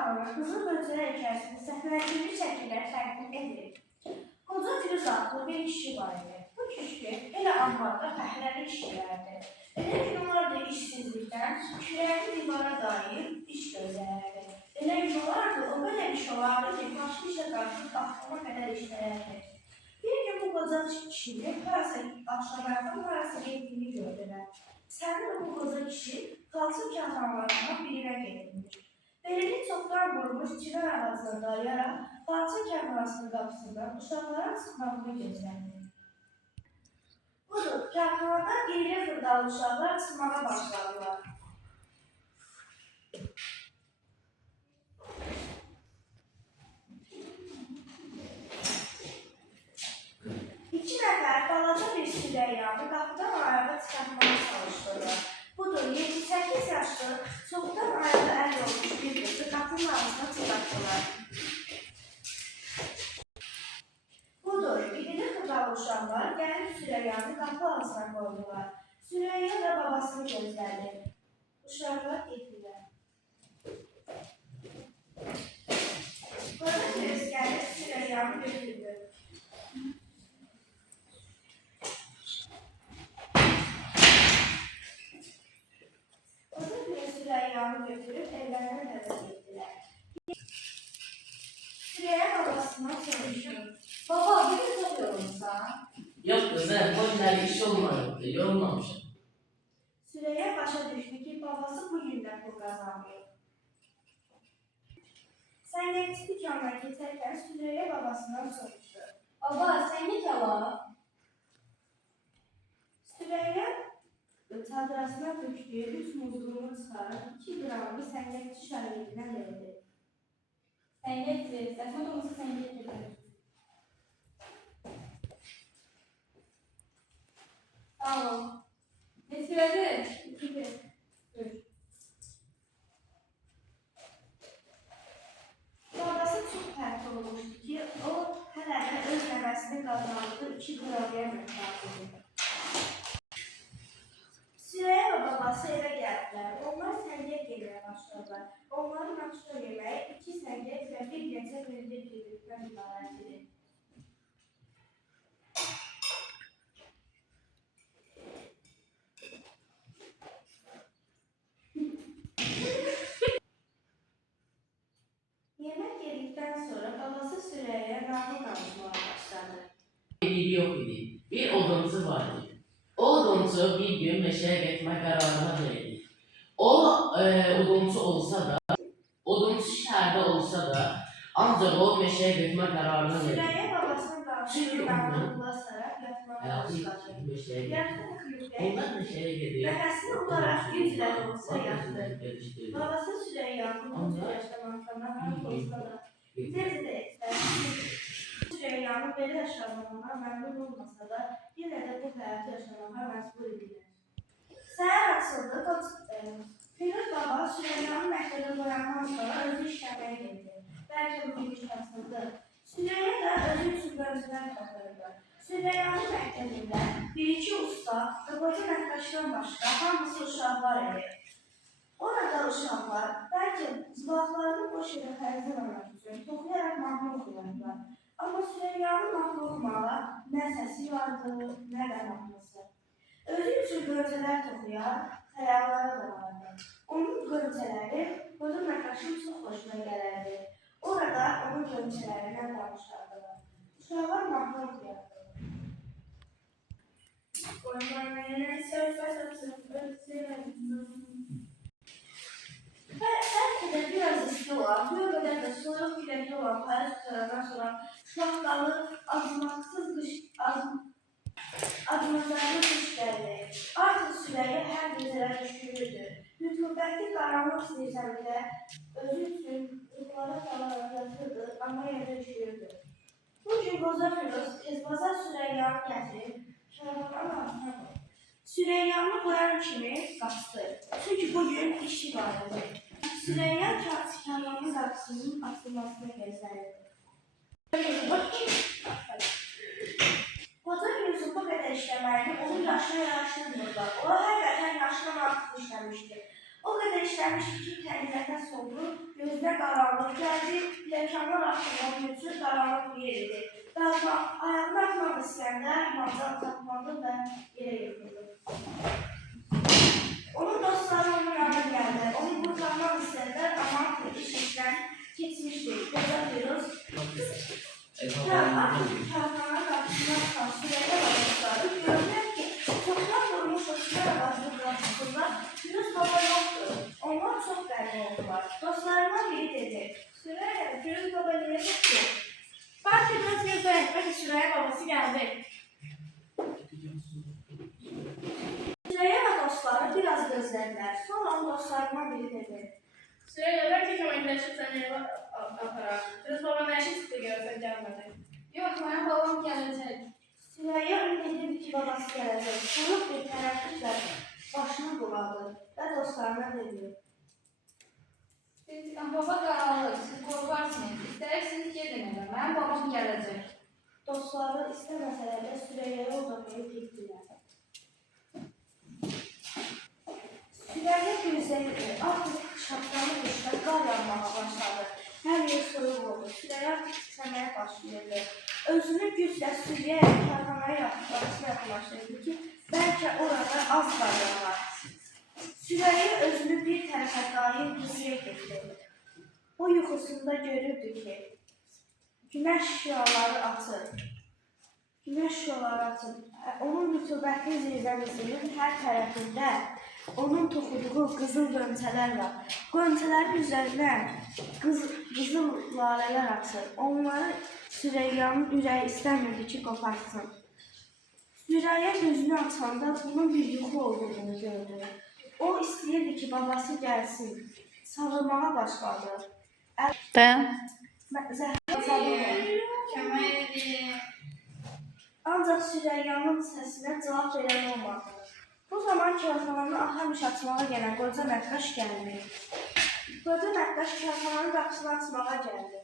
nağılı Qızıl Böcəklər hekayəsini səhnələndirilmiş şəkildə təqdim edilir. Qoca Firuz adlı bir kişi var idi. Bu kişi elə ambarda fəhləli işləyərdi. Elə gün olardı işsizlikdən, kürəyini divara dayayıb iş gözlərdi. Elə gün olardı, o belə iş olardı ki, başlı işə qarşı axşama qədər işləyərdi. Bir gün bu qoca kişinin harasa axşamlardan harasa getdiyini gördülər. Sənin bu qoca kişi qalsın kağanlarından birinə gedirmiş. Belini çoxdan vurmuş çınar ağacına dayayaraq parça kağanasının qapısından uşaqlara çıxmağını gözləndi. Budur, kağanadan iri fırdalı uşaqlar çıxmağa başladılar. İki nəfər balaca bir Süreyyanı qapıdan ayağa çıxartmağa çalışdılar. Budur, 7-8 yaşlı, çoxdan ayağa əl olmuş bir qızı qapının ağzına çıxartdılar. Budur, iri fırdalı uşaqlar gəlib Süreyyanı qapı ağzına qoydular. Süreyya da babasını gözlədi. Uşaqlar getdilər. Qoca Firuz gəlib Süreyyanı götürdü. Süreyyanı götürüp evlerine davet ettiler. Süreyya babasına sormuştu. Baba, bugün çok yorulmuşsan? Yok kızım, o günler iş olmadı, yorulmamışım. Süreyya başa düştü ki babası bugün de pul kazanmıyor. Sen geçti dükkanına geçerken Süreyya babasından sormuştu. Baba, sen ne çalar? Süreyya çadırasına döktüğü 3 muzluğunu çıkarıp 2 gramlı səngəkçi şagirdinə verdi. Sen getir, sen fotoğrafı sen getir. Sağ ol. Ne sürede? 2 bir. Babası çox pərt olmuşdu ki, o hələ də öz nəvəsini qazandığı 2 qravya möhtaç edirdi. Süreyya və babası evə gəldilər. Onlar səngək yeməyə başladılar. Onların akşam yeməyi 2 səngək və bir neçə pendir pirinçdən ibarət idi. Yemək yedikdən sonra babası Süreyya'ya nağıl danışmağa başladı. Biri yok idi. Bir oduncu vardı. O oduncu bir gün meşeye gitme kararına verdi. O oduncu olsa da, oduncu şehirde olsa da ancak o meşeye gitme kararına verdi. Süreyya babasının danışığından kulasarak yatmağa başladı. Meşeye gitti. Yatın kulübe, Onlar meşeye gidiyor. nefesini olarak güclə də olsa yattı. Geliştirdi. Babası Süreyya'nın uzun yaşamaktan harap olsa da tez de Süreyya'nın belə yaşamağına məmnun olmasa da yine de bu həyatı yaşamağa məcbur edilir. Səhər açıldı, Firuz baba Süreyya'nın məktəbə qoyandan sonra özü işləməyə geldi. Bəlkə bu gün açıldı. Süreyya da özü üçün gözlər tapırdı. Süreyya'nın məktəbində bir-iki usta və qoca məktəşdən başqa hamısı uşaqlar idi. Orada uşaqlar bəlkə zılaqlarını boş yerə xərcləməmək üçün toxuyaraq mahnı oxuyardılar. Amma Süreyya'nın mahnı oxumağa nə səsi vardı, nə də mahnısı. Özü üçün qörcələr toxuyar, xəyallara dalardı. Onun qörcələri qoca məktəşin çox xoşuna gələrdi. Orada onun qörcələrindən danışardılar. Uşaqlar mahnı oxuyardı. Belki de biraz isti olan, bir kadar da soğuk yürekli olan hayat tutarından sonra şapkalı, azmazlarına kuş geldi. Artık Süreyya her gecələr üşüyürdü. Rütubətli qaranlıq zirzəmidə özü üçün yuxulara dalaraq yatırdı, amma yerdə üşüyürdü. Bu gün qoca Firuz tezbaza Süreyyanı gətirib şarabanın ağzına qoydu. Süreyyanı qoyan kimi qaçdı. Çünki bugün işi var idi. Süreyya kağanın qapısının açılmasını gözləyirdi. Qoca Firuzun bu qədər işləməyini onun yaşına yaraşdırmırdı. O həqiqətən yaşına artıq işləmişdi. O qədər işləmiş ki, təqdiyyətə soldu, gözünə qaranlıq gəldi, pilləkənlər axtarmaq üçün qaranlıq bir yer idi. Ayağını atmaq istəyəndə mancal tapmadı və yerə yıxıldı. Onun dostları onun yanına gəldi. Onu qurtarmaq istədilər, amma iş işdən keçmişdi. Qoca virus karxananın qapısına çıxan Süreyya və dostları görürlər ki, çoxdan vurmuş o Süreyya başının qarşısında virus baba yoxdur. Onlar çox qəmli oldular. Dostlarından biri dedi, Süreyya, virus baba niyə yoxdur? Bəlkə biraz gözləyək ki, Süreyya babası gəldi. Süreyya və dostları biraz gözlədilər. Sonra onun dostlarından biri dedi. Süreyya, belki köməkləşib səni evə aparar. Kız baba nə işin çıxdı görsən gəlmədi. Yox, mənim babam gələcək. Süreyya ümid edirdi ki, babası gələcək. Soyuq bir tərəfliklə başını buladı və dostlarına dedi. Baba qaranlıq, siz qorxarsınız. İstəyirsiniz gedin evə, mənim babam gələcək. Dostları istəməsələr də Süreyya'ya uzatmayıb getdilər. Süreyya gözləyirdi. Artıq şapkanı düşdən qar yağmağa başladı. Hər yer soyuq oldu. Süreyya titrəməyə başlayırdı. Özünü güclə Süreyya'ya karxanaya yaxınlaşdırdı ki, bəlkə orada az qar yağar. Süreyya özünü bir tərəfə dair qızıya getirdi. O yuxusunda görürdü ki, günəş şüaları atır. Günəş şüaları atır. Onun rütubətli zirzəmisinin hər tərəfində onun toxuduğu qızıl qönçələr var. Qönçələrin üzərinə qızıl lalələr atır. Onları Süreyyanın ürəyi istəmirdi ki, qoparsın. Süreyya gözünü açanda bunun bir yuxu olduğunu gördü. O istəyirdi ki, babası gəlsin. Sağılmağa başladı. Dayan. Kömək edin. Ancaq Süreyyanın səsinə cavab verən olmadı. Bu zaman karxananın axamış açmağa gələn qoca nəqqaş gəldi. Qoca nəqqaş karxananın qapısını açmağa gəldi.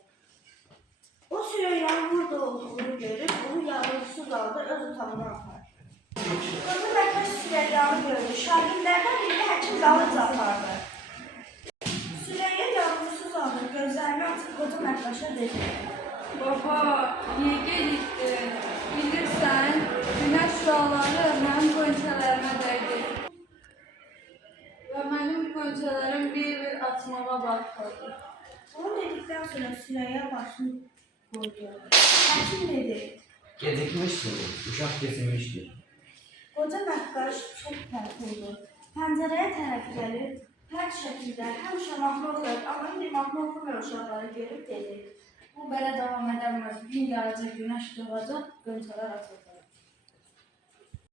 O Süreyyanın burada olduğunu görüb, onu yağmursu qaldı, öz otağına apardı. Qoca nəqqaş Süreyyanı gördü. Şagirdlərdən biri həkim qalıcı apardı. Süreyya yağmursu qaldı, gözlərini açıb qoca nəqqaşa dedi. Baba, niyə gedikdin? Bilirsən, günəş şüaları mənim qönçələrimə dəydi. Və mənim qönçələrim bir atmağa başladı. Onu dedikdən sonra Süreyya başını qoydu. Həkim dedi. Gecikmiştir, uşaq kesilmiştir. Qoca nəqqaş çox pərt oldu. Pəncərəyə tərəf gəlib, pərt şəkildə həmişə mahnı oxuyur, amma indi mahnı oxumuyor uşaqları görüb dedi. Bu belə davam edəməz. Gün gələcək, günəş doğacaq, qönçələr atılacaq.